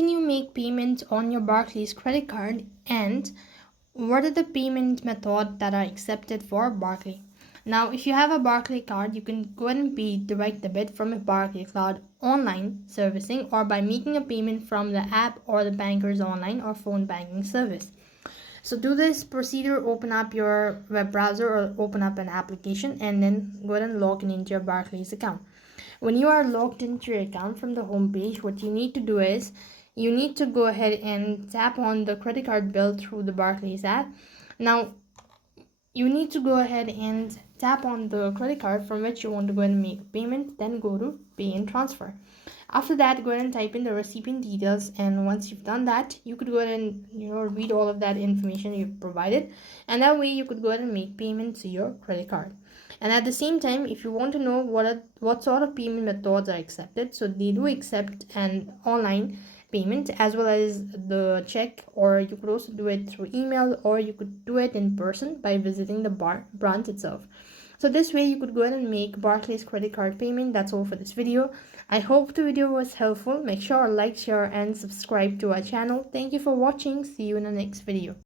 can you make payments on your Barclays credit card, and what are the payment methods that are accepted for Barclays? Now, if you have a Barclays card, you can go ahead and pay direct debit from a Barclays card online servicing, or by making a payment from the app or the banker's online or phone banking service. So do this procedure, open up your web browser or open up an application, and then go ahead and log in into your Barclays account. When you are logged into your account from the home page, what you need to do is you need to go ahead and tap on the credit card bill through the Barclays app. Now, you need to go ahead and tap on the credit card from which you want to go ahead and make payment, then go to pay and transfer. After that, go ahead and type in the recipient details, and once you've done that, you could go ahead and read all of that information you've provided, and that way you could go ahead and make payment to your credit card. And at the same time, if you want to know what sort of payment methods are accepted, so they do accept an online payment as well as the check, or you could also do it through email, or you could do it in person by visiting the branch itself. So this way you could go ahead and make Barclays credit card payment. That's all for this video. I hope the video was helpful. Make sure to like, share and subscribe to our channel. Thank you for watching. See you in the next video.